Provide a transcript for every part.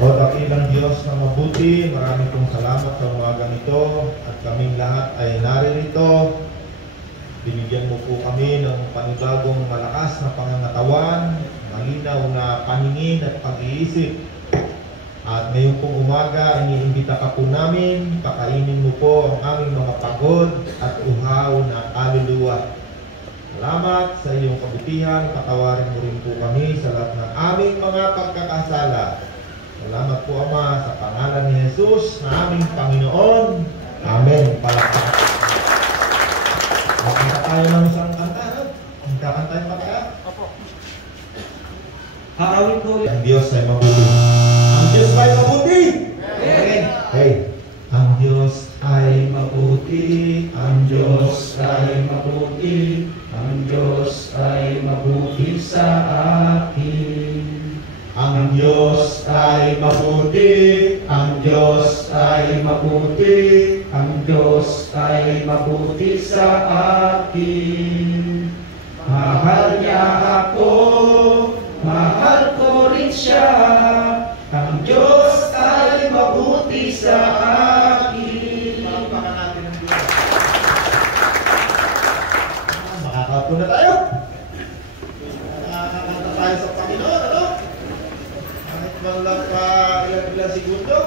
O dakilang Diyos na mabuti, marami pong salamat sa umagang ito at kaming lahat ay naririto. Binigyan mo po kami ng panibagong malakas na pangangatawan, malinaw na paningin at pag-iisip. At ngayon pong umaga, iniimbita ka po namin, pakainin mo po ang aming mga pagod at uhaw na kaluluwa. Salamat sa iyong kabutihan, patawarin mo rin po kami sa lahat ng aming mga pagkakasala. Salamat po Ama sa pangalan ni Jesus na aming Panginoon. Amen. Palakpak. Magkita tayo ng isang kanta. Magkakanta yung kanta? Opo. Haawin ko. Ang Diyos ay mabuti. Ang Diyos ay mabuti. Amen. Hey. Ang Diyos ay mabuti. Ang Diyos ay mabuti. Ang Diyos ay mabuti sa akin. Ang Diyos ay mabuti, ang Diyos ay mabuti, Ang Diyos ay mabuti sa akin. Mahal niya ako, mahal ko rin siya. Ang Diyos ay mabuti sa akin. Palakpakan natin ang Diyos. Makakaupo na tayo. Nakakanta tayo sa Panginoon, ano? Kahit man lang pa ilang segundo.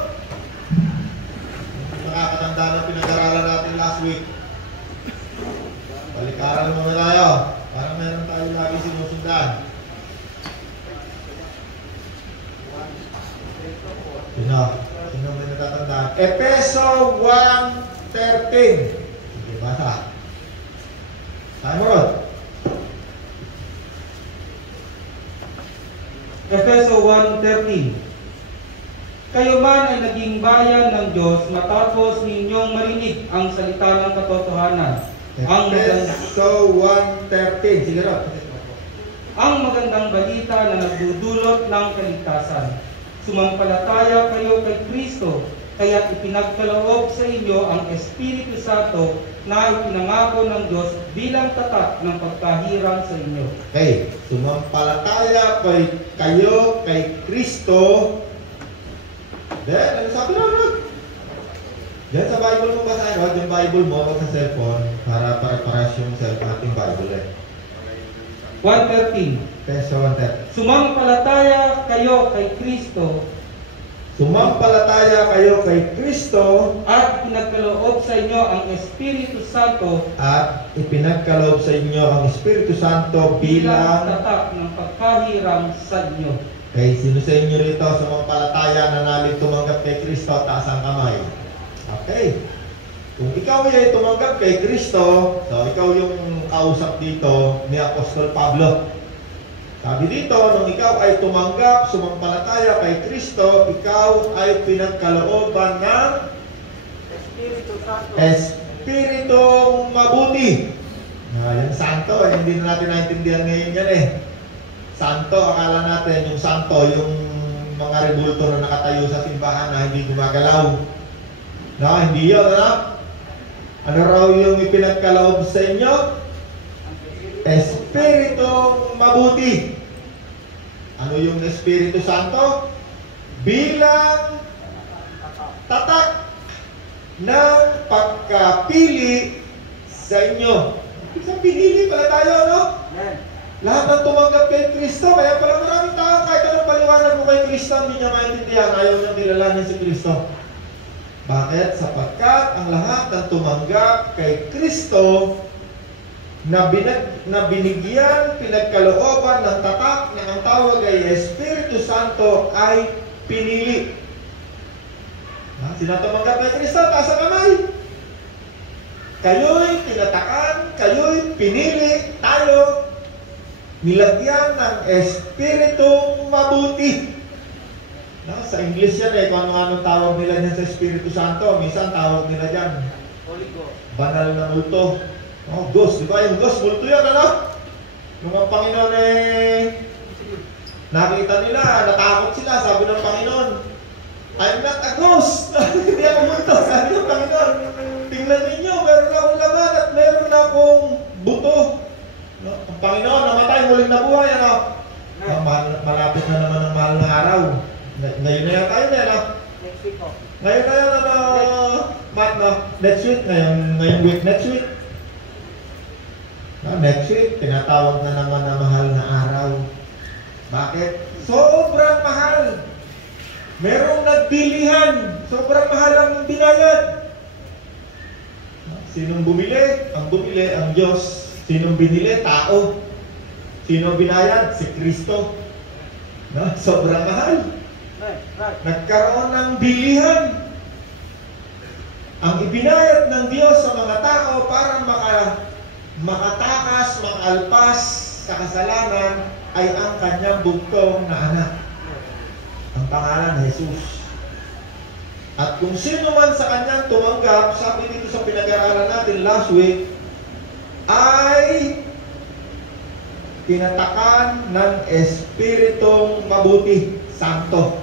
Nakakatanda na pinag-aralan natin last week. Balikaran muna tayo. Para meron tayo lagi sinusundan. Sino may natatandaan? Efeso 1:13. Sige, basa. Saan mo ron? Efeso 1:13. Kayo man ay naging bayan ng Diyos matapos ninyong marinig ang salita ng katotohanan. Efeso 1:13. Sige ron. Ang magandang balita na nagdudulot ng kaligtasan. Sumampalataya kayo kay Kristo, kaya't ipinagkaloob sa inyo ang Espiritu Santo na ipinangako ng Diyos bilang tatak ng pagkahirang sa inyo. Okay. Sumampalataya kayo kay Kristo. Then, ano sabi na? Diyan sa Bible mo basahin. Huwag yung Bible mo, huwag sa cellphone para pare-pares yung ating Bible eh. 1:13. Efeso 1:13. Sumampalataya kayo kay Kristo Sumampalataya kayo kay Kristo at pinagkaloob sa inyo ang Espiritu Santo at ipinagkaloob sa inyo ang Espiritu Santo bilang bilang tatak ng pagkahirang sa inyo. kay sino sa inyo rito sumampalataya na nalig tumanggap kay Kristo, taas ang kamay. Okay. Kung ikaw ay tumanggap kay Kristo, so ikaw yung kausap dito ni Apostol Pablo. Sabi dito, nung ikaw ay tumanggap, sumampalataya kay Kristo, ikaw ay pinagkalooban ng Espiritu Santo. Espiritong mabuti. Yung santo, hindi na natin naintindihan ngayon yan eh. Santo, akala natin yung santo, yung mga rebulto na nakatayo sa simbahan na hindi gumagalaw. No, hindi yun, ano? Ano raw yung ipinagkaloob sa inyo? Espiritong mabuti. Ano yung Espiritu Santo? Bilang tatak ng pagkapili sa inyo. Isang pinili pala tayo, no? Lahat ng tumanggap kay Kristo, kaya pala maraming tao, kahit anong paliwanag mo kay Kristo, hindi niya maintindihan, ayaw niyang kilalanin si Kristo. Bakit? Sapagkat ang lahat ng tumanggap kay Kristo na binigyan, pinagkalooban ng tatak na ang tawag ay Espiritu Santo ay pinili. Sino tumanggap kay Kristo? Taas ang kamay. Kayo'y tinatakan, kayo'y pinili, tayo nilagyan ng Espiritong mabuti. Sa English yan eh, kung anong tawag nila niyan sa Espiritu Santo. Minsan tawag nila dyan Holy Ghost. banal na multo. Ghost, di ba? Yung ghost, multo yan, ano? Nung ang Panginoon eh, nakita nila, natakot sila, sabi ng Panginoon, I'm not a ghost. Hindi ako multo, sabi ng Panginoon. Tingnan ninyo, meron akong laman at meron akong buto. No? Ang Panginoon, namatay, muling nabuhay, ano? Malapit na naman ang mahal na araw. Ngayon na yan tayo na, no? Next week po. Ngayon na yan, ano, Matt, no? Next week, ngayong week, next week. No, next week, tinatawag na naman na mahal na araw. Bakit? Sobrang mahal. Merong nagbilihan. Sobrang mahal ang binayad. Sinong bumili? Ang bumili, ang Diyos. Sinong binili? Tao. Sino binayad? Si Kristo. No? Sobrang mahal. Right. Nagkaroon ng bilihan. Ang ibinayad ng Diyos sa mga tao para makatakas, makalpas sa kasalanan ay ang kanyang bugtong na anak. Ang pangalan, Jesus. At kung sino man sa kanyang tumanggap, sabi dito sa pinag-aralan natin last week, ay tinatakan ng Espiritong mabuti, Santo.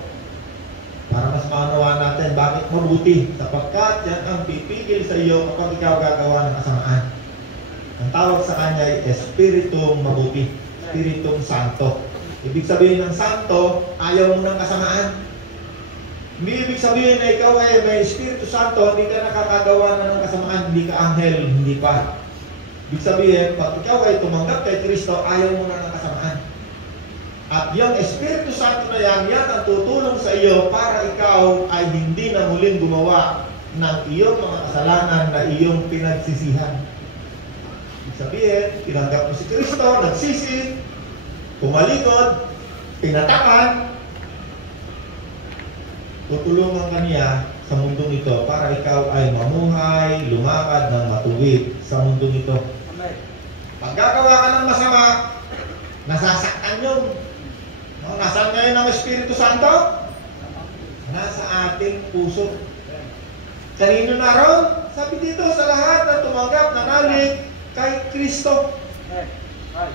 Para mas maunawaan natin bakit mabuti. Sapagkat yan ang pipigil sa iyo kapag ikaw gagawa ng kasamaan. Ang tawag sa kanya ay Espiritong mabuti, Espiritong Santo. Ibig sabihin ng Santo, ayaw mo ng kasamaan. Hindi ibig sabihin na ikaw ay may Espiritu Santo, hindi ka nakakagawa na ng kasamaan, hindi ka anghel, hindi pa. Ibig sabihin, pag ikaw ay tumanggap kay Kristo, ayaw mo na ng kasamaan. At yung Espiritu Santo na yan ang tutulong sa iyo para ikaw ay hindi na muling gumawa ng iyong mga kasalanan na iyong pinagsisihan. Ibig sabihin, tinanggap mo si Kristo, nagsisi, pumalikod, pinatakan, tutulungan ka niya sa mundong ito para ikaw ay mamuhay, lumakad ng matuwid sa mundong ito. Amen. Pag gagawa ka ng masama, nasasaktan yun. No? Nasaan ngayon ang Espiritu Santo? Nasa ating puso. Kanino naroon? Sabi dito sa lahat na tumanggap, nanalig kay Kristo.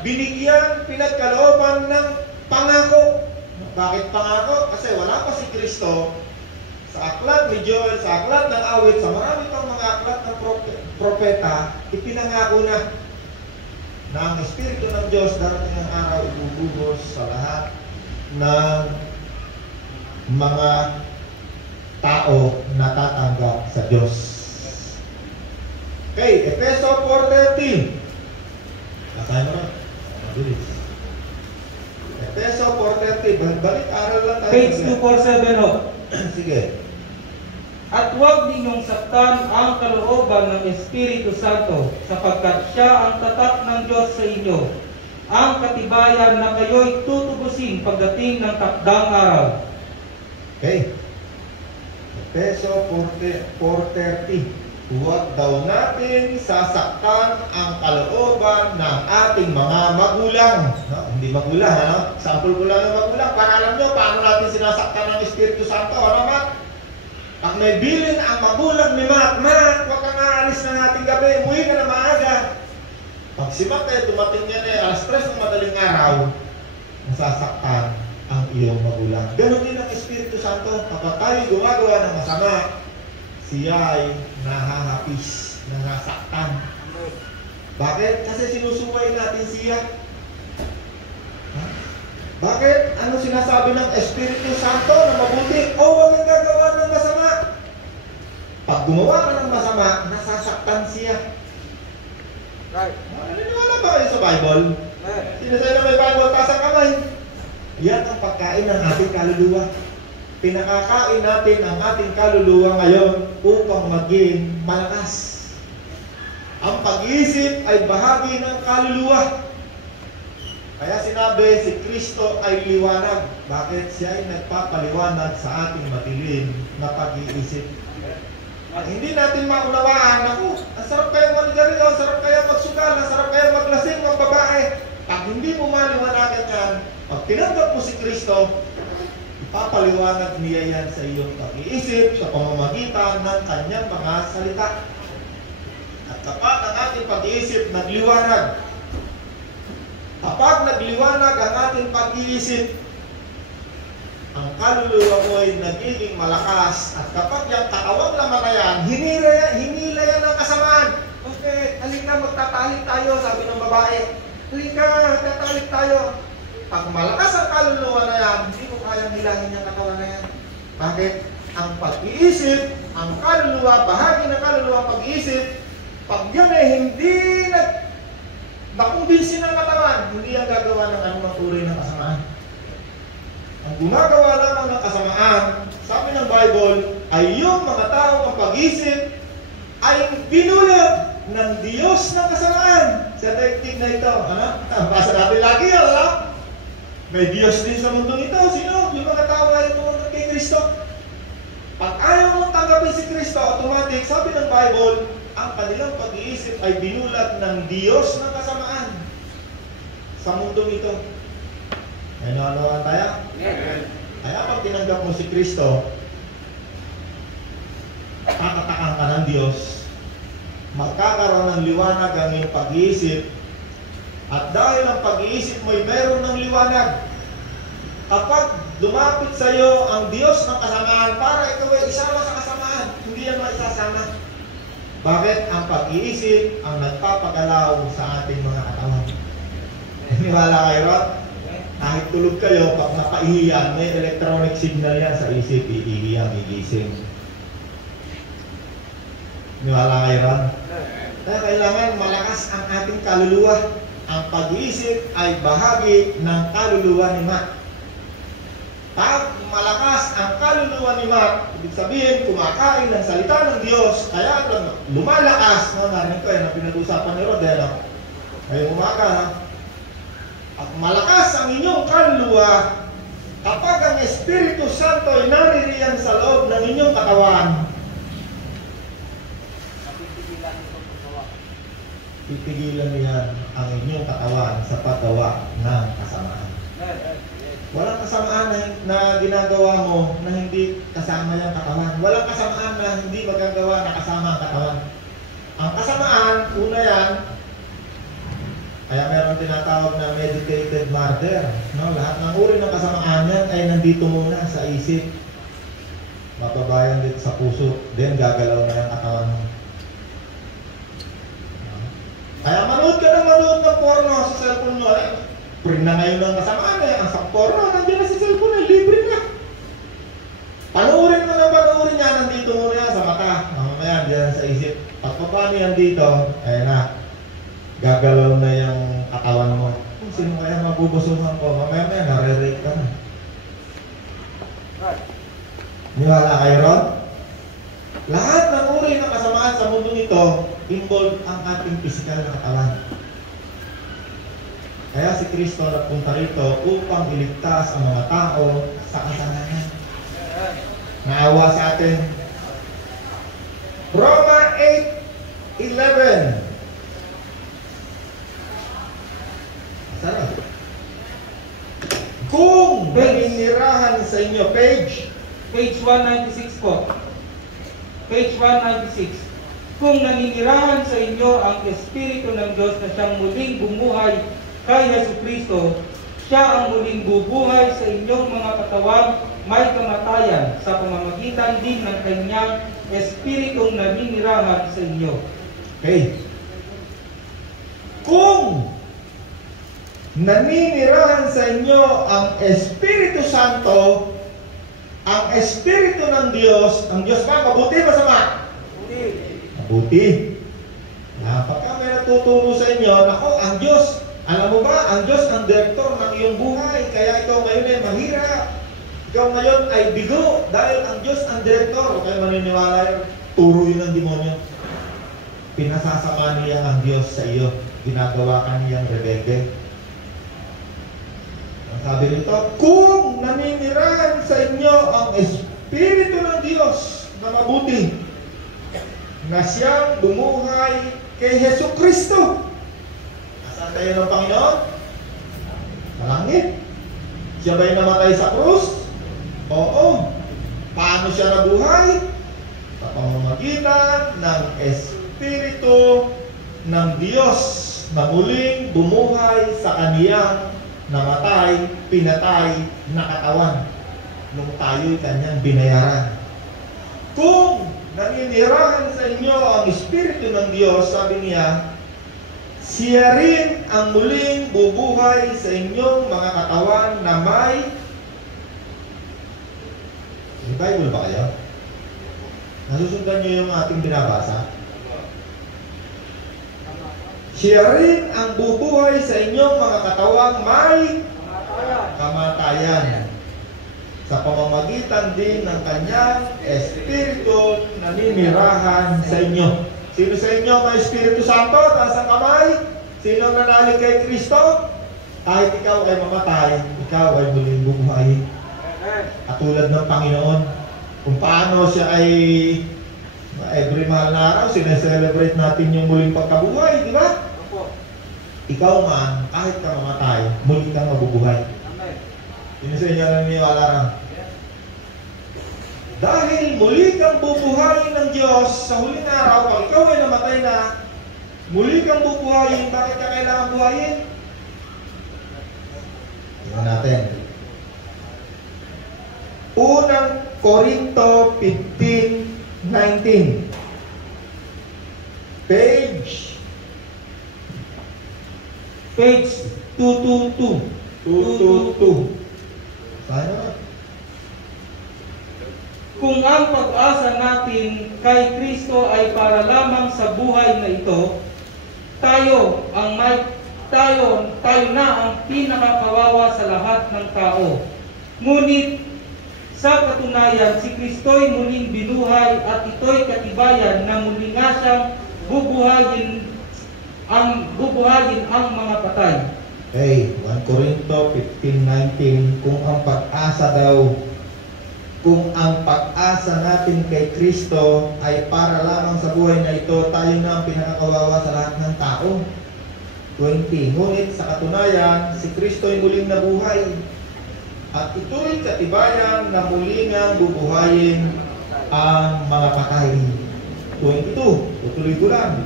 Binigyan, pinagkalooban ng pangako. Bakit pangako? Kasi wala pa si Kristo. Sa aklat ni Joel, sa aklat ng awit, sa marami pang mga aklat ng propeta, ipinangako na ang Espiritu ng Diyos darating ang araw ibubuhos sa lahat ng mga tao na tatanggap sa Diyos. Okay, Efeso 4:13. Basahin mo na. Mabilis. Efeso 4:13. Balik, aral lang tayo. Page 247 ho. Sige. At huwag ninyong saktan ang kalooban ng Espiritu Santo, sapagkat siya ang tatak ng Diyos sa inyo, ang katibayan na kayo'y tutubusin pagdating ng takdang araw. Okay. Efeso 4:30. Huwag daw natin sasaktan ang kalooban ng ating mga magulang. No? Hindi magulang, ano? Sample ko lang ng magulang para alam nyo paano natin sinasaktan ng Espiritu Santo. Ano, Matt? Pag may bilin ang magulang ni Matt, huwag kang aalis ng ating gabi, umuwi ka na maaga. Pag si Matt ay tumating niya na alas 3 ng madaling araw, nasasaktan ang iyong magulang. Ganon din ang Espiritu Santo. Kapag tayo gumagawa ng masama, siya ay nahahapis, nasasaktan. Bakit? Kasi sinusuway natin siya. Bakit? Ano sinasabi ng Espiritu Santo na mabuti? Huwag kang gagawa ng masama. Pag gumawa ka ng masama, nasasaktan siya. Right. Naniniwala ba kayo sa Bible? Sinasabi na may Bible, taas ang kamay. Yan ang pagkain ng ating kaluluwa. Pinakakain natin ang ating kaluluwa ngayon upang maging malakas. Ang pag-iisip ay bahagi ng kaluluwa. Kaya sinabi, si Kristo ay liwanag. Bakit? Siya ay nagpapaliwanag sa ating madilim na pag-iisip. Ang hindi natin maunawaan, naku, ang sarap kayo maligarilyo, ang sarap kayo magsugal, ang sarap kayo maglasing ng babae. Pag hindi mo maliwanagan yan, pag tinanggap mo si Kristo, ipapaliwanag niya yan sa iyong pag-iisip sa pamamagitan ng kanyang mga salita. At kapag ang ating pag-iisip nagliwanag, kapag nagliwanag ang ating pag-iisip, ang kaluluwa mo ay nagiging malakas. At kapag yung katawang laman na yan, hinila yan ng kasamaan. Okay, halika magtatalik tayo, sabi ng babae. Halika, magtatalik tayo. pag malakas ang kaluluwa na yan, hindi mo kayang hilangin yung katawan na yan. Bakit? Ang pag-iisip, ang kaluluwa, bahagi ng kaluluwa, pag-iisip, pag yan ay hindi nakumbinsin ng katawan, hindi yan gagawa ng anumang uri ng kasamaan. Ang gumagawa lamang ng kasamaan, sabi ng Bible, ay yung mga taong ang pag-isip ay binulot ng Diyos ng kasamaan. Sa daigdig na ito, ano? Basa natin lagi, ano? May Diyos din sa mundong ito. Sino? Yung mga tao na tumunod kay Kristo. Pag ayaw mong tanggapin si Kristo, automatic, sabi ng Bible, ang kanilang pag-iisip ay binulat ng Diyos ng kasamaan sa mundong ito. May naunawaan tayo? Kaya pag tinanggap mo si Kristo, kakatakan ka ng Diyos, magkakaroon ng liwanag ang iyong pag-iisip, at dahil ang pag-iisip mo ay meron ng liwanag, kapag lumapit sa iyo ang Diyos ng kasamaan para ikaw ay isama sa kasamaan, hindi yan maisasama. Bakit? Ang pag-iisip ang nagpapagalaw sa ating mga katawan. Niwala kayo, Rod? Kahit tulog kayo, pag napaihiyan, may electronic signal yan sa isip, iihiyan, gigising. Niwala kayo, Rod? Kaya kailangan malakas ang ating kaluluwa. Ang pag-iisip ay bahagi ng kaluluwa ni Matt. Pag malakas ang kaluluwa ni Matt, ibig sabihin, kumakain ng salita ng Diyos, kaya lumalakas, no? Narinig ko na pinag-usapan ni Rod, ngayong umaga, no? At malakas ang inyong kaluluwa kapag ang Espiritu Santo ay naririyan sa loob ng inyong katawan. Pipigilan niyan ang inyong katawan sa paggawa ng kasamaan. Walang kasamaan na ginagawa mo na hindi kasama yung katawan. Walang kasamaan na hindi magagawa na kasama ang katawan. Ang kasamaan, una yan, kaya meron tinatawag na medicated murder. No? Lahat ng uri ng kasamaan yan ay nandito muna sa isip. Mapabayan dito sa puso. Then gagalaw na yung katawan mo. Kaya manood ka ng porno sa cellphone mo. Print na ngayon ng kasamaan eh. Ang sa porno, nandiyan na sa cellphone eh. Libre na. Panuorin mo na panuorin niya. Nandito muna yan sa mata. Mamaya, diyan sa isip. Pag paano yan dito, ayan na. Gagalaw na yung katawan mo. Kung sino kaya mabubusuhan ko, mamaya nare-rate ka na. Niwala kayo ron? Lahat ng uri ng kasamaan sa mundo nito, involved ang ating physical na katawan. Kaya si Kristo nagpunta rito upang iligtas ang mga tao sa kasalanan. Naawa sa atin. Roma 8:11. Sarap. Kung naninirahan sa inyo, page 196 po. Page 196. Kung naninirahan sa inyo ang Espiritu ng Diyos na siyang muling bumuhay kay Jesucristo, siya ang muling bubuhay sa inyong mga katawan may kamatayan sa pamamagitan din ng kanyang Espiritong naninirahan sa inyo. Okay. Kung naninirahan sa inyo ang Espiritu Santo, ang Espiritu ng Diyos, ang Diyos ba? Mabuti, masama? Mabuti. Pagka may natuturo sa inyo, nako, ang Diyos, alam mo ba, ang Diyos ang direktor ng iyong buhay, kaya ikaw ngayon ay mahirap. Ikaw ngayon ay bigo, dahil ang Diyos ang direktor. Kaya maniniwala yun, turo yun ng demonyo. Pinasasama niya ang Diyos sa iyo, ginagawa ka niyang rebelde. Sabi nito, kung naninirahan sa inyo ang Espiritu ng Diyos na mabuti, na siyang bumuhay kay Jesucristo. Nasaan tayo ng Panginoon? Malangit. Siya ba'y namatay sa krus? Oo. Paano siya nabuhay? Sa pamamagitan ng Espiritu ng Diyos na muling bumuhay sa kaniyang namatay, pinatay na katawan nung tayo'y kanyang binayaran. Kung naninirahan sa inyo ang Espiritu ng Diyos, sabi niya, Siya rin ang muling bubuhay sa inyong mga katawan na may... May Bible ba kayo? Nasusundan niyo yung ating binabasa? Siya rin ang bubuhay sa inyong mga katawang may kamatayan sa pamamagitan din ng kanyang Espiritu na ninirahan sa inyo. Sino sa inyo may Espiritu Santo? Taas ang kamay. Sino nanalig kay Kristo? Kahit ikaw ay mamatay, ikaw ay muling bubuhay. Katulad ng Panginoon, kung paano siya ay every mahal na araw, sineselebrate natin yung muling pagkabuhay, di ba? Ikaw man, kahit ka mamatay, muli kang mabubuhay. Sino sa inyo naniniwala na? Dahil muli kang bubuhayin ng Diyos sa huling araw, pag ikaw ay namatay na, muli kang bubuhayin, bakit ka kailangan buhayin? Tingnan natin. Unang Korinto 15:19. Page 222. 222. Sana? Kung ang pag-asa natin kay Kristo ay para lamang sa buhay na ito, tayo na ang pinakakawawa sa lahat ng tao. Ngunit sa katunayan, si Kristo'y muling binuhay at ito'y katibayan na muli nga siyang bubuhayin ang mga patay. Okay, 1 Korinto 15:19. Kung ang pag-asa natin kay Kristo ay para lamang sa buhay na ito, tayo na ang pinakakawawa sa lahat ng tao. 20. Ngunit sa katunayan, si Kristo ay muling nabuhay at ito'y katibayan na muli ngang bubuhayin ang mga patay. 22. Tutuloy ko lang.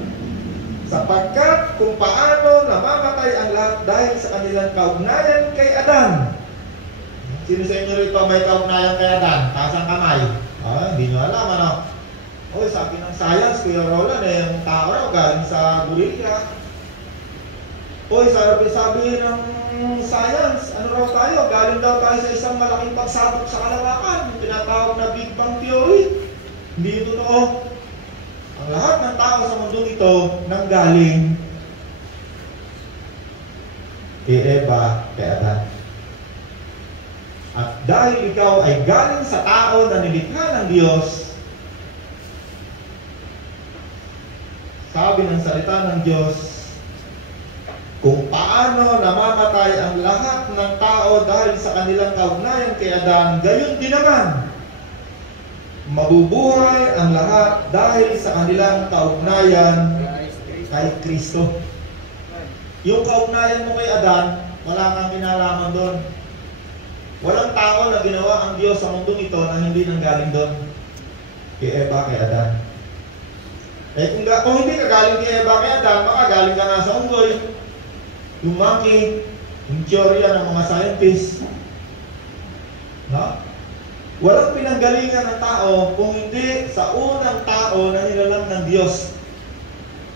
Sapagkat kung paano namamatay ang lahat dahil sa kanilang kaugnayan kay Adan. Sino sa inyo rito may kaugnayan kay Adan? Taas ang kamay. Hindi nyo alam, ano? Oy, sabi ng science, Kuya Roland, yung tao raw galing sa gorilla. Oy, sabi ng science, ano raw tayo? Galing daw tayo sa isang malaking pagsabog sa kalawakan, yung tinatawag na Big Bang Theory. Hindi ito totoo. Ang lahat ng tao sa mundong ito nanggaling kay Eva, kay Adan. At dahil ikaw ay galing sa tao na nilikha ng Diyos, sabi ng salita ng Diyos, kung paano namamatay ang lahat ng tao dahil sa kanilang kaugnayan kay Adan, gayon din naman mabubuhay ang lahat dahil sa kanilang kaugnayan kay Kristo. Yung kaugnayan mo kay Adan, wala kang kinalaman doon. Walang tao na ginawa ang Diyos sa mundong ito na hindi nanggaling doon. Kay Eva, kay Adan. Kung hindi ka galing kay Eva, kay Adan, baka galing ka na sa unggoy, yung monkey, yung teorya ng mga scientists. No? Walang pinanggalingan ng tao kung hindi sa unang tao na nilalang ng Diyos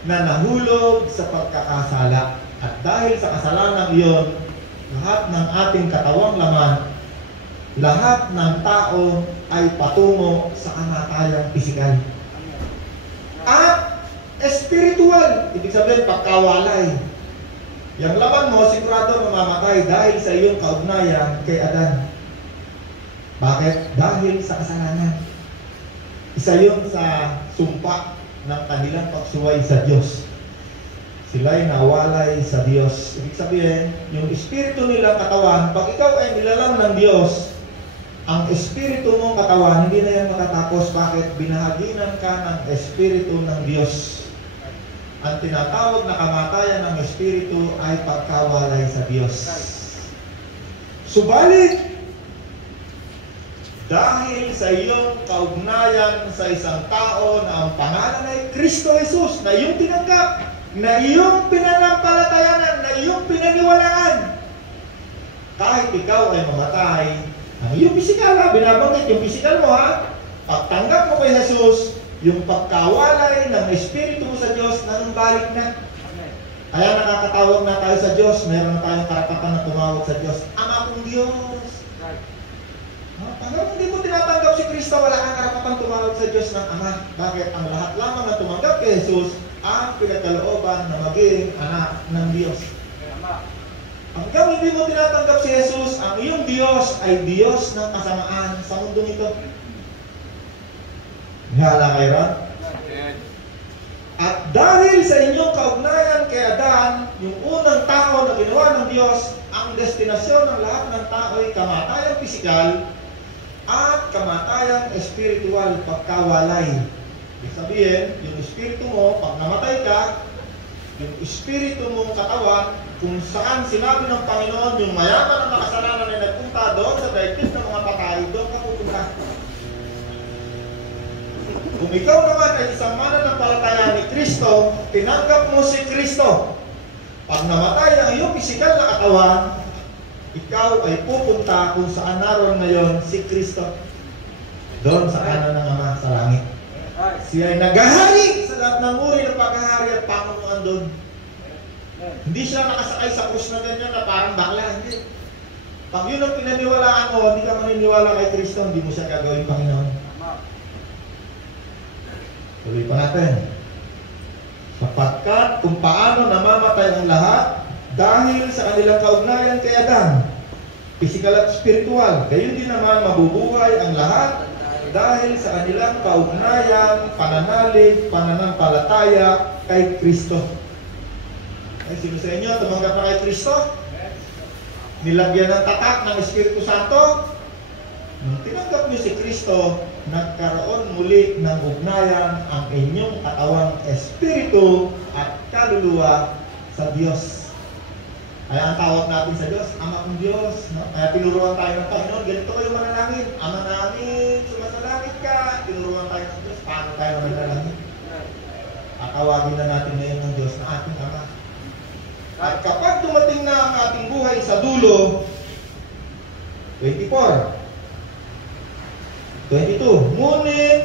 na nahulog sa pagkakasala. At dahil sa kasalanan iyon, lahat ng ating katawang laman, lahat ng tao ay patungo sa kamatayang pisikal. At espiritual, ibig sabihin pagkawalay. Yung laman mo, sigurado mamamatay dahil sa iyong kaugnayan kay Adan. Bakit? Dahil sa kasalanan. Isa yun sa sumpa ng kanilang pagsuway sa Diyos. Sila'y nawalay sa Diyos. Ibig sabihin, yung espiritu nilang katawan, pag ikaw ay nilalang ng Diyos, ang espiritu mong katawan, hindi na yan matatapos. Bakit? Binahaginan ka ng espiritu ng Diyos. Ang tinatawag na kamatayan ng espiritu ay pagkawalay sa Diyos. Subalit, dahil sa iyong kaugnayan sa isang tao na ang pangalan ay Kristo Jesus, na iyong tinanggap, na iyong pinanampalatayanan, na iyong pinaniwalaan, kahit ikaw ay mamatay, ang iyong pisikal, binabanggit yung pisikal mo, pagtanggap mo kay Jesus, yung pagkawalay ng Espiritu mo sa Diyos, nangbalik na. Kaya nakakatawag na tayo sa Diyos, meron na tayong karapatan na tumawag sa Diyos, Ama kong Diyos. Pag hindi mo tinatanggap si Kristo, wala kang karapatan tumawag sa Diyos ng Ama. Bakit? Ang lahat lamang na tumanggap kay Jesus ang pinagkalooban na maging anak ng Diyos. Hanggang hindi mo tinatanggap si Jesus, ang iyong Diyos ay Diyos ng kasamaan sa mundo nito. Hala kayo ron? At dahil sa inyong kaugnayan kay Adan, yung unang tao na ginawa ng Diyos, ang destinasyon ng lahat ng tao ay kamatayang pisikal at kamatayang espiritual pagkawalay. Ibig sabihin, yung espiritu mo, pag namatay ka, yung espiritu mong katawan, kung saan sinabi ng Panginoon, yung mayaman na makasalanan ay nagpunta doon sa daigdig ng mga patay, doon ka pupunta. Kung ikaw naman ay isang mananampalataya ni Kristo, tinanggap mo si Kristo. Pag namatay ang iyong pisikal na katawan, ikaw ay pupunta kung saan naroon ngayon si Kristo. Doon sa kanan ng Ama sa langit. Siya ay naghahari sa lahat ng uri ng paghahari at pamunuan doon. Hindi siya nakasakay sa krus na ganyan na parang bakla. Hindi. Pag yun ang pinaniwalaan mo, hindi ka maniniwala kay Kristo, hindi mo siya gagawin Panginoon. Tuloy pa natin. Sapagkat kung paano namamatay ang lahat dahil sa kanilang kaugnayan kay Adan, pisikal at spiritual, gayon din naman mabubuhay ang lahat dahil sa kanilang kaugnayan, pananalig, pananampalataya kay Kristo. Ay, sino sa inyo tumanggap na kay Kristo? Nilagyan ng tatak ng Espiritu Santo? Nung tinanggap niyo si Kristo, nagkaroon muli ng ugnayan ang inyong katawang espiritu at kaluluwa sa Diyos. Kaya ang tawag natin sa Diyos, Ama kong Diyos. No? Kaya tinuruan tayo ng Panginoon, ganito kayo manalangin. Ama namin, sumasalangit ka. Tinuruan tayo ng Diyos, paano tayo manalangin? Tatawagin na natin ngayon ng Diyos na ating Ama. At kapag dumating na ang ating buhay sa dulo, 22. Ngunit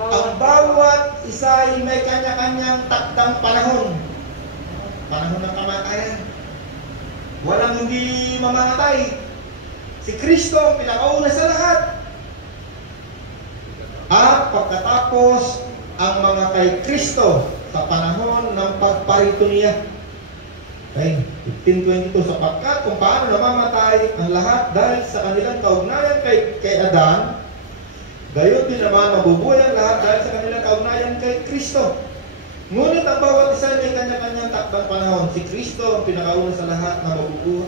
ang bawat isa ay may kanya-kanyang takdang panahon. Panahon ng kamatayan. Walang hindi mamamatay. Si Kristo ang pinakauna sa lahat. At pagkatapos ang mga kay Kristo sa panahon ng pagparito niya. Okay, 15:22, sapagkat kung paano namamatay ang lahat dahil sa kanilang kaugnayan kay Adan, gayon din naman mabubuhay ang lahat dahil sa kanilang kaugnayan kay Kristo. Ngunit ang bawat isa may kanya-kanyang takdang panahon. Si Kristo ang pinakauna sa lahat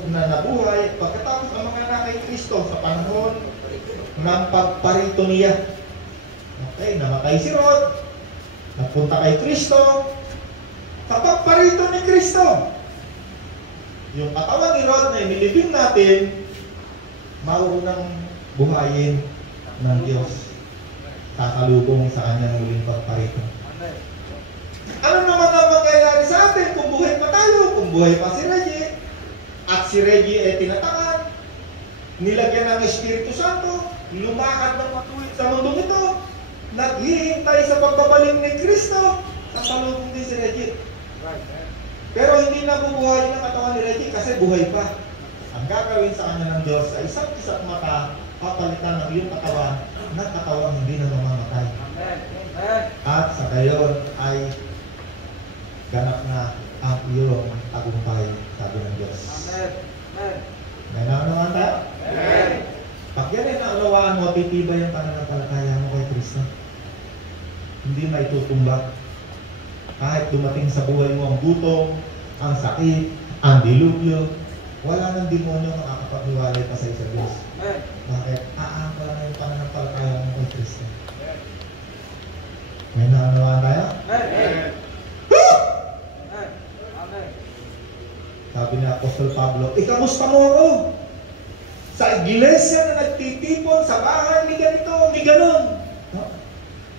na nabuhay pagkatapos ang mga anak kay Kristo sa panahon ng pagparito niya. Okay, namatay si Rod, nagpunta kay Kristo, sa pagparito ni Kristo. Yung katawan ni Rod na inilibing natin, maunang buhayin ng Diyos. Kakalubong sa kanyang muling pagparito. Ano naman ang mangyayari sa atin kung buhay pa tayo? Kung buhay pa si Reggie, at si Reggie ay tinatakan, nilagyan ng Espiritu Santo, lumakad ng matuwid sa mundong ito, naghihintay sa pagbabalik ni Kristo, sasalubong din si Reggie. Pero hindi na bubuhay ng katawan ni Reggie kasi buhay pa. Ang gagawin sa kanya ng Diyos ay isang isa't mata, papalitan ng iyong katawan na katawang hindi na mamamatay. At sa gayon ay ganap na ang iyong tagumpay, sabi ng Diyos. May naunawaan tayo? Pag yan ay naunawaan mo, titibay ang pananampalataya mo kay Kristo. Hindi maitutumba. Kahit dumating sa buhay mo ang gutom, ang sakit, ang dilubyo, wala nang demonyo makakapaghiwalay pa sa isa Diyos. Bakit? Aangkol na yung pananampalataya mo kay Kristo. May naunawaan tayo? Sabi ni Apostol Pablo, ikamusta mo ako? Sa iglesia na nagtitipon, sa bahay, ni ganito, ni ganon. No?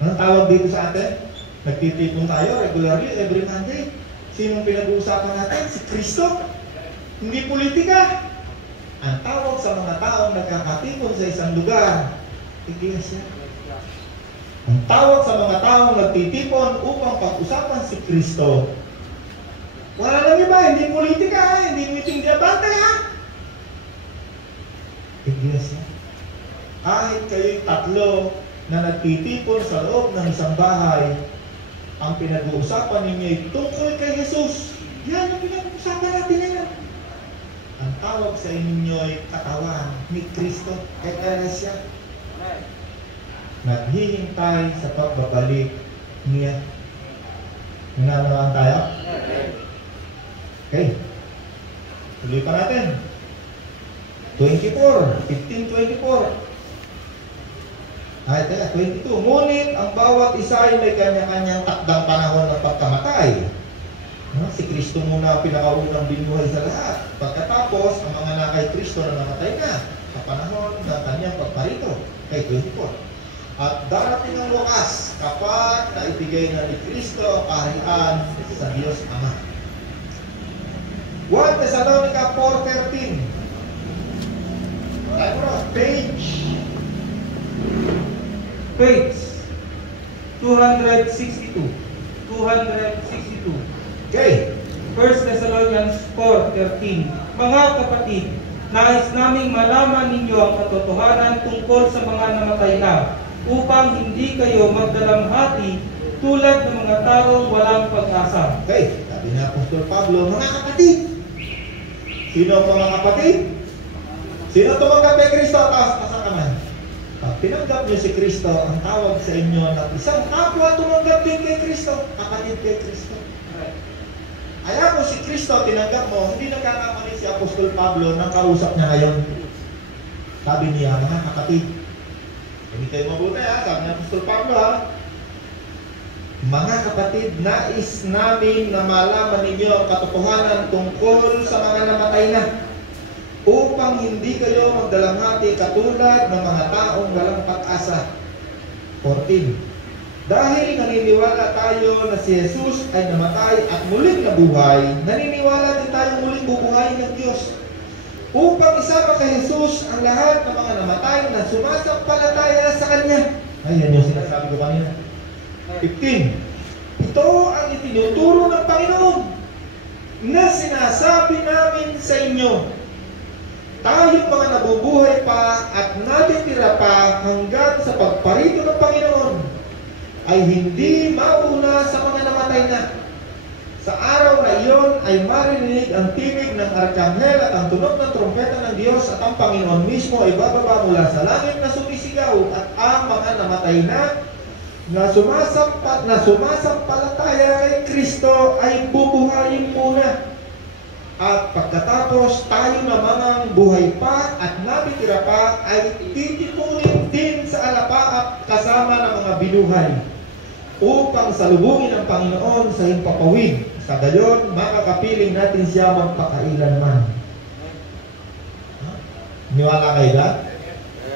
Anong tawag dito sa atin? Nagtitipon tayo regularly every Monday. Sinong pinag-uusapan natin? Si Kristo. Hindi politika. Ang tawag sa mga taong nagkakatipon sa isang lugar, iglesia. Ang tawag sa mga taong nagtitipon upang pag-usapan si Kristo Wala nang iba, hindi politika, hindi meeting diabante ha. Iglesia, kahit kayo'y tatlo na nagtitipon sa loob ng isang bahay, ang pinag-uusapan ninyo ay tungkol kay Jesus. Yan ang pinag-uusapan natin ngayon. Ang tawag sa inyo ay katawan ni Kristo, Eklesia. Naghihintay sa pagbabalik niya. Nananawan tayo? Okay. Tuloy pa natin. 15:24. Ay, teka, 22. Ngunit ang bawat isa ay may kanya-kanyang takdang panahon ng pagkamatay. Si Kristo muna ang pinakaunang binuhay sa lahat. Pagkatapos, ang mga nakay Kristo na namatay na sa panahon ng kanyang pagparito. Okay, 24. At darating ang wakas kapag naibigay na ni Kristo ang kaharian sa Diyos Ama. 1 Thessalonica 4:13. Page 262. Okay. 1 Thessalonians 4:13. Mga kapatid, nais naming malaman ninyo ang katotohanan tungkol sa mga namatay na, upang hindi kayo magdalamhati tulad ng mga taong walang pag-asa. Okay, sabi na Apostol Pablo, mga kapatid. Sino ang mga kapatid? Sino tumanggap kay Kristo? Taas ang kamay. Pag tinanggap niyo si Kristo, ang tawag sa inyo na isang kapwa tumanggap din kay Kristo, kapatid kay Kristo. Kaya kung si Kristo tinanggap mo, hindi nagkakamali si Apostol Pablo nang kausap niya ngayon. Sabi niya, mga kapatid, hindi kayo mabuti ha, sabi ni Apostol Pablo ha. Mga kapatid, nais namin na malaman ninyo ang katotohanan tungkol sa mga namatay na, upang hindi kayo magdalamhati katulad ng mga taong walang pag-asa. 14. Dahil naniniwala tayo na si Jesus ay namatay at muling nabuhay, naniniwala din tayo muling bubuhayin ng Diyos, upang isama kay Jesus ang lahat ng mga namatay na sumasampalataya sa Kanya. Ayan yung sinasabi ko kanina. 15. Ito ang itinuturo ng Panginoon na sinasabi namin sa inyo. Tayong mga nabubuhay pa at natitira pa hanggang sa pagparito ng Panginoon ay hindi mauna sa mga namatay na. Sa araw na iyon ay marinig ang tinig ng arkanghel at ang tunog ng trompeta ng Diyos, at ang Panginoon mismo ay bababa mula sa langit na sumisigaw, at ang mga namatay na sumasampalataya kay Kristo ay bubuhayin muna. At pagkatapos tayo na mga buhay pa at natitira pa ay titipunin din sa alapaap kasama ng mga binuhay, upang salubungin ang Panginoon sa himpapawid. Sa gayon, makakapiling natin siya magpakailanman. Niwala kayo ba?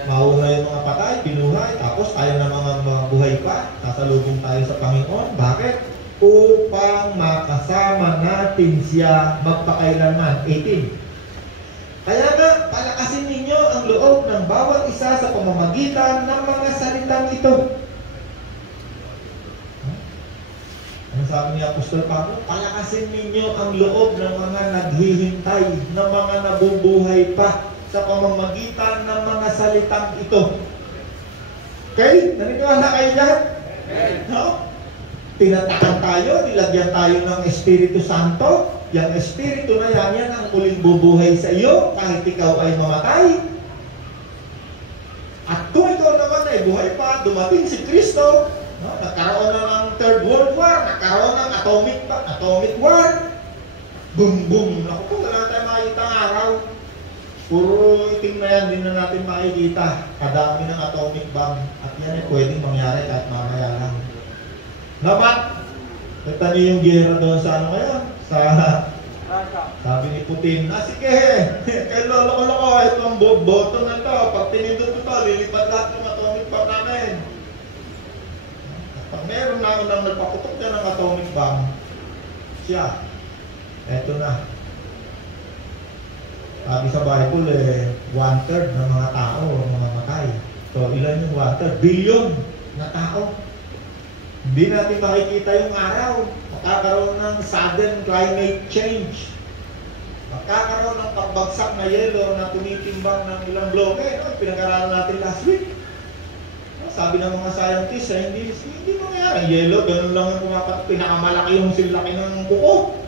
Mauna yung mga patay, binuhay, tapos tayo na mga buhay pa, sasalubong tayo sa Panginoon. Bakit? Upang makasama natin siya magpakailanman. 18. Kaya nga, palakasin ninyo ang loob ng bawat isa sa pamamagitan ng mga salitang ito. Ano sabi ni Apostol Pablo? Palakasin ninyo ang loob ng mga naghihintay, ng mga nabubuhay pa sa pamamagitan ng mga salitang ito. Okay? Naniniwala kayo dyan? No? Tinatakan tayo, nilagyan tayo ng Espiritu Santo. Yang Espiritu na yan ang muling bubuhay sa iyo kahit ikaw ay mamatay. At kung ikaw naman ay buhay pa, dumating si Kristo, no? Nagkaroon na ng Third World War, nagkaroon ng atomic war. Boom, boom. Naku po, wala tayo makikita ng araw. Puro itim na yan, hindi na natin makikita. Kadami ng atomic bomb. At yan ay pwedeng mangyari kahit mamaya lang. Naman, kita niyo yung gera doon sa ano ngayon? Sabi ni Putin, sige, kay lolo-lolo, ito ang boto na ito. Pag tinindot ito, lilipat lahat ng atomic bomb namin. Pag meron na nang nagpaputok niya ng atomic bomb, siya, eto na. Sabi sa Bible, 1/3 ng mga tao, mga matay. So, ilan yung 1/3? Billion na tao. Hindi natin makikita yung araw. Magkakaroon ng sudden climate change. Magkakaroon ng pagbagsak na yelo na tumitimbang ng ilang bloke. No? Pinag-aralan natin last week. No? Sabi ng mga scientists, hindi mangyari. Yelo, ganun lang yung pinakamalaki yung silaki ng buko.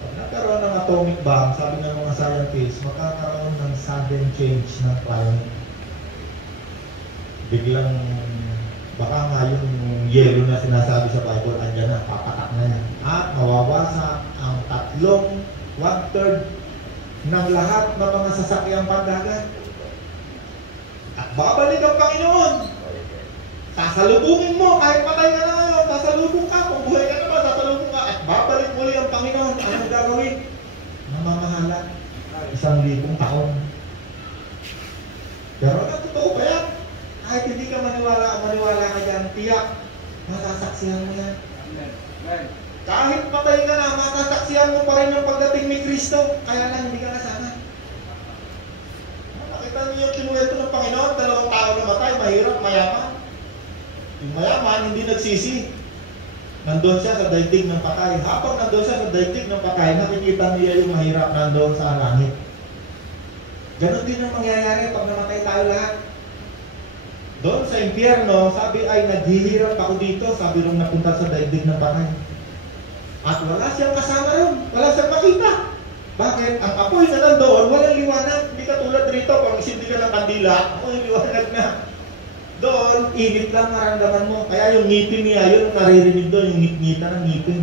Pag nagkaroon ng atomic bomb, sabi ng mga scientists, magkakaroon ng sudden change ng climate. Biglang, baka nga yung yelo na sinasabi sa Bible, andyan na, papatak na yan. At mawawasak ang 1/3 ng lahat ng mga sasakyang pandagat. At babalik ang Panginoon. Sasalubungin mo, kahit patay ka na ngayon, sasalubong ka, kung buhay ka naman, sasalubong ka, at babalik muli ang Panginoon. Ano gagawin? Namamahala. 1,000 taon. Pero totoo ba yan? Kahit hindi ka maniwala ka dyan, tiyak, masasaksihan mo yan. Kahit patay ka na, masasaksihan mo pa rin yung pagdating ni Kristo, kaya lang hindi ka nasama. Nakita niyo yung kinuwento ng Panginoon, 2 tao namatay, mahirap, mayaman. Yung mayaman, hindi nagsisi. Nandun siya sa daigdig ng patay. Habang nandun siya sa daigdig ng patay, nakikita niya yung mahirap nandun sa langit. Ganon din ang mangyayari pag namatay tayo lahat. Doon sa impyerno, sabi ay naghihirap ako dito, sabi nung napunta sa daigdig ng patay. At wala siyang kasama ron, wala siyang makita. Bakit? Ang apoy na nandoon, walang liwanag. Hindi ka tulad rito, pag isindi ka ng kandila, apoy liwanag na. Doon, init lang maramdaman mo. Kaya yung ngipin niya, yun naririnig doon, yung ngit-ngitan ng ngipin.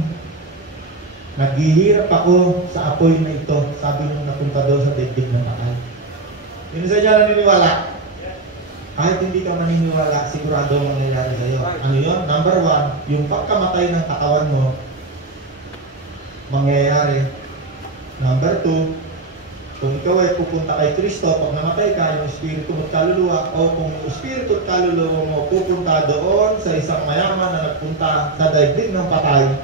Naghihirap ako sa apoy na ito, sabi nung napunta doon sa daigdig ng patay. Yun sa dyan naniniwala. Kahit hindi ka maniniwala, sigurado mangyayari sa'yo. Ano yun? Number 1, yung pagkamatay ng katawan mo, mangyayari. Number 2, kung ikaw ay pupunta kay Kristo, pag namatay ka, yung espiritu mo at kaluluwa, o kung yung espiritu at kaluluwa mo pupunta doon sa isang mayaman na nagpunta sa daigdig ng patay,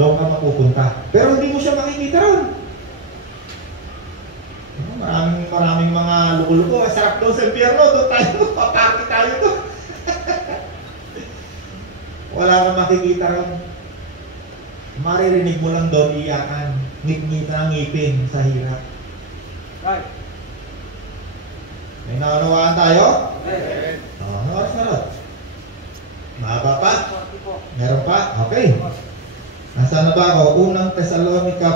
doon ka mapupunta. Pero hindi mo siya makikita ron. Maraming mga luko-luko. Sarap doon sa impyerno, doon tayo, paparty tayo doon. Wala kang makikita ron. Maririnig mo lang doon iyakan, ngit-ngita ng ngipin sa hirap. Right. May naunawaan tayo? Yes. Ano oras na ron? Mahaba pa? 44. Meron pa? Okay. Nasaan na ba ako? Unang Tesalonica